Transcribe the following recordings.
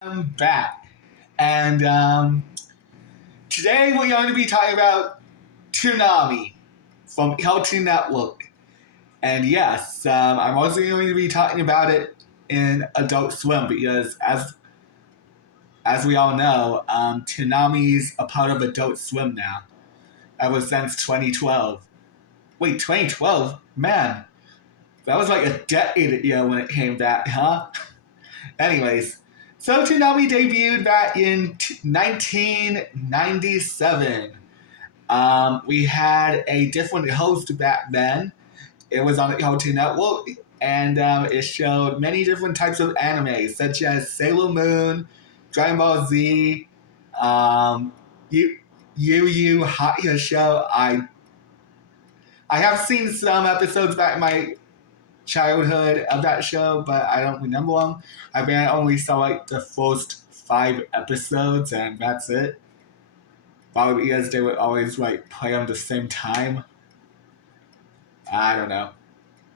I'm back. And today we're going to be talking about Toonami from Cartoon Network. And yes, I'm also going to be talking about it in Adult Swim because, as we all know, Toonami's a part of Adult Swim now, ever since 2012. Wait, 2012? Man, that was like a decade ago when it came back, huh? Anyways, so Toonami debuted back in 1997. We had a different host back then. It was on the Cartoon Network, and it showed many different types of anime, such as Sailor Moon, Dragon Ball Z, Yu Yu Hakusho. I have seen some episodes back in my childhood of that show, but I don't remember them. I mean, I only saw like the first 5 episodes, and that's it. Probably because they would always like play on the same time. I don't know.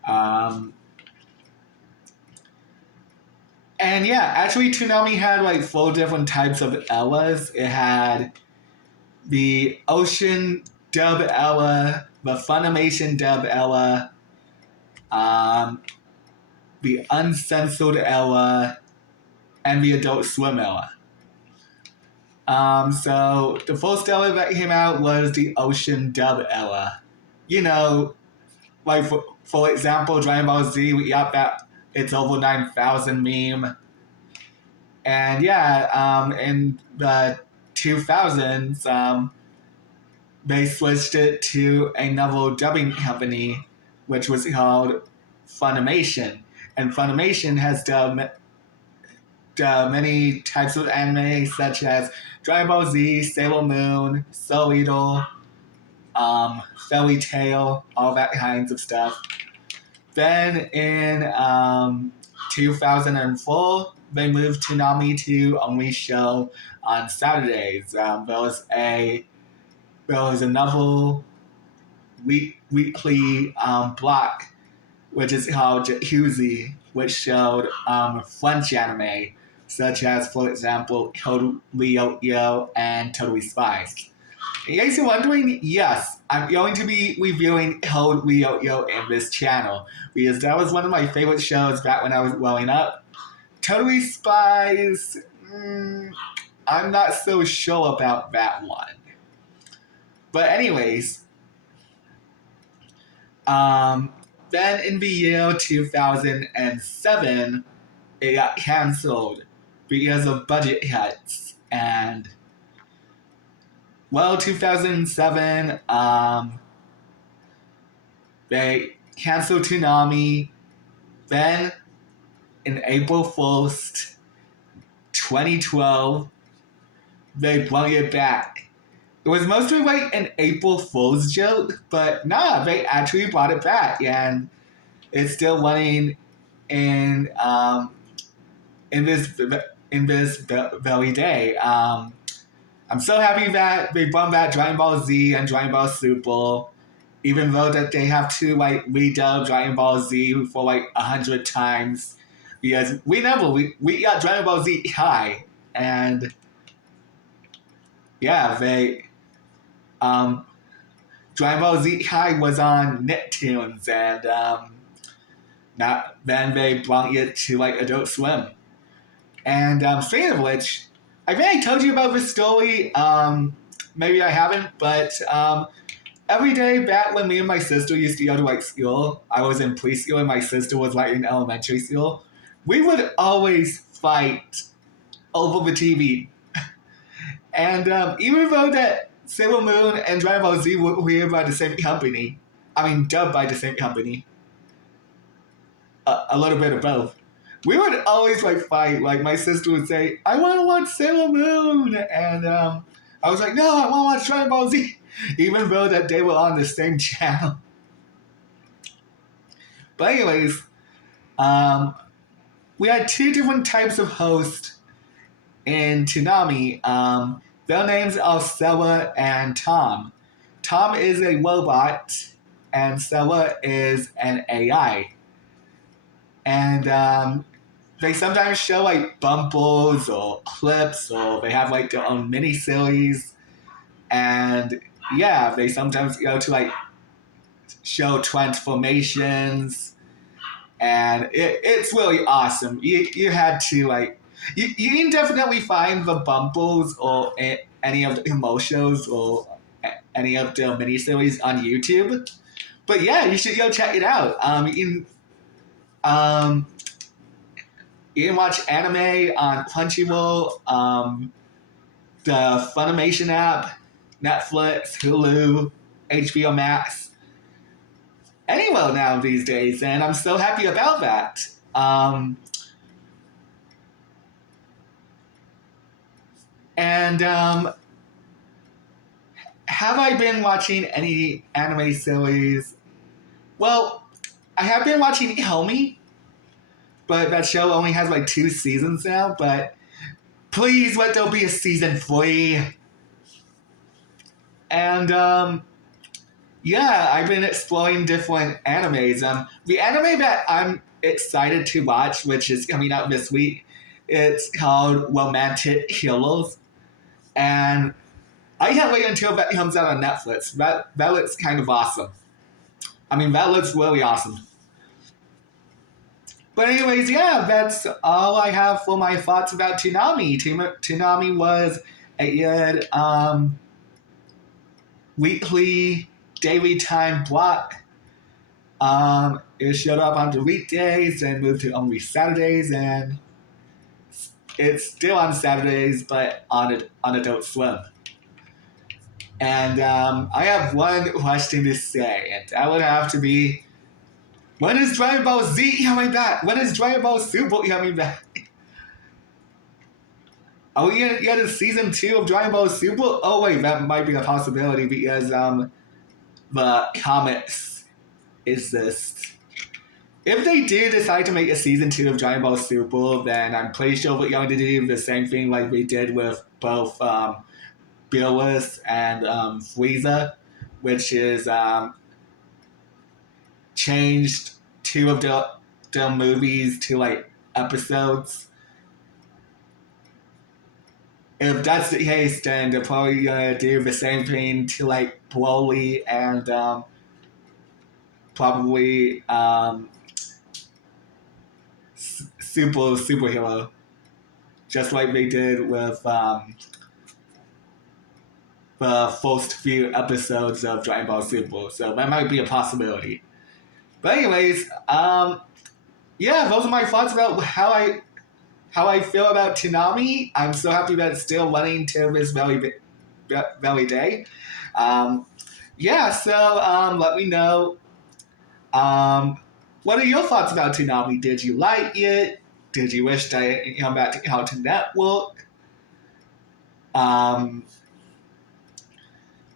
Um, and yeah, actually, Toonami had like 4 different types of Ellas. It had the Ocean Dub Ella, the Funimation Dub Ella, um, the Uncensored Ella, and the Adult Swim Ella. So the first Ella that came out was the Ocean Dub Ella. You know, like for example, Dragon Ball Z, we got that It's Over 9,000 meme. And yeah, in the 2000s, they switched it to another dubbing company, which was called Funimation. And Funimation has dubbed many types of anime, such as Dragon Ball Z, Sailor Moon, Soul Eater, Fairy Tail, all that kinds of stuff. Then in 2004, they moved Toonami to only show on Saturdays. There was another weekly block, which is called Jacuzzi, which showed French anime, such as, for example, Totally Yo and Totally Spies. In case you're wondering, yes, I'm going to be reviewing Totally Yo in this channel, because that was one of my favorite shows back when I was growing up. Totally Spies, I'm not so sure about that one. But anyways, then in the year 2007, it got canceled because of budget cuts. And, well, 2007, they canceled Toonami. Then, in April 1st, 2012, they brought it back. It was mostly like an April Fool's joke, but nah, they actually brought it back, and it's still running in this very day. I'm so happy that they brought back Dragon Ball Z and Dragon Ball Super, even though that they have to like redub Dragon Ball Z for like 100 times, because we got Dragon Ball Z High, and yeah, Dragon Ball Z High was on Nicktoons, and then they brought it to like Adult Swim. And speaking of which, I think I told you about this story. Maybe I haven't, but every day back when me and my sister used to go to like school, I was in preschool and my sister was like in elementary school. We would always fight over the TV. And even though that Sailor Moon and Dragon Ball Z were created by the same company, dubbed by the same company, a little bit of both. We would always like fight. Like my sister would say, "I want to watch Sailor Moon," and I was like, "No, I want to watch Dragon Ball Z," even though that they were on the same channel. But anyways, we had 2 different types of hosts in Toonami. Their names are Stella and Tom. Tom is a robot, and Stella is an AI. And they sometimes show like bumbles or clips, or they have like their own mini series, and yeah, they sometimes go to like show transformations, and it's really awesome. You had to like you can definitely find the bumbles or any of the emo shows or any of the miniseries on YouTube. But yeah, you should go check it out. Um, you can watch anime on Crunchyroll, the Funimation app, Netflix, Hulu, HBO Max, anywhere now these days, and I'm so happy about that. And have I been watching any anime series? Well, I have been watching Helmi, but that show only has like 2 seasons now. But please let there be a season 3. And yeah, I've been exploring different animes. The anime that I'm excited to watch, which is coming out this week, it's called Romantic Heroes, and I can't wait until that comes out on Netflix. That looks kind of awesome. I mean, that looks really awesome. But anyways, yeah, that's all I have for my thoughts about Toonami. Toonami was a good weekly, daily time block. It showed up on the weekdays and moved to only Saturdays, and it's still on Saturdays, but on Adult Swim. And I have one question to say, and that would have to be, when is Dragon Ball Z coming back? When is Dragon Ball Super coming back? Are we gonna get a season 2 of Dragon Ball Super? Oh wait, that might be a possibility because the comics exist. If they do decide to make a season 2 of Dragon Ball Super, then I'm pretty sure we're going to do the same thing like we did with both Beerus and Frieza, which is changed 2 of the movies to like episodes. If that's the case, then they're probably gonna do the same thing to like Broly and probably superhero, just like they did with the first few episodes of Dragon Ball Super. So that might be a possibility. But anyways, yeah, those are my thoughts about how I feel about Toonami. I'm so happy that it's still running till this very day. Yeah, so let me know. What are your thoughts about Toonami? Did you like it? Did you wish that it come back to Cartoon Network?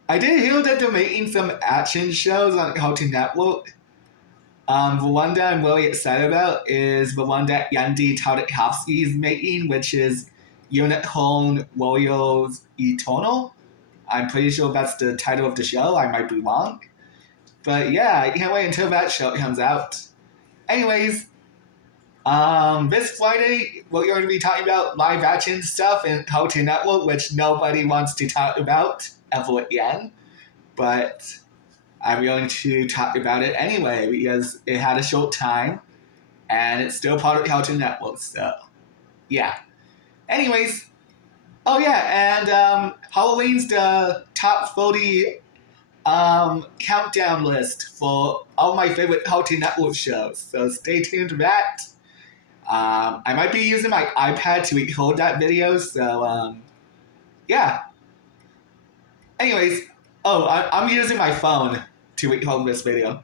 I did hear that they're making some action shows on Cartoon Network. The one that I'm really excited about is the one that Yandy Tartakovsky is making, which is Unicorn Warriors Eternal. I'm pretty sure that's the title of the show. I might be wrong. But yeah, I can't wait until that show comes out. Anyways, this Friday, we're going to be talking about live action stuff in Cartoon Network, which nobody wants to talk about ever again. But I'm going to talk about it anyway because it had a short time and it's still part of Cartoon Network, so yeah. Anyways, oh yeah, and Halloween's the top 30 countdown list for all my favorite Cartoon Network shows, so stay tuned to that. I might be using my iPad to record that video, so yeah. Anyways, I'm using my phone to record this video.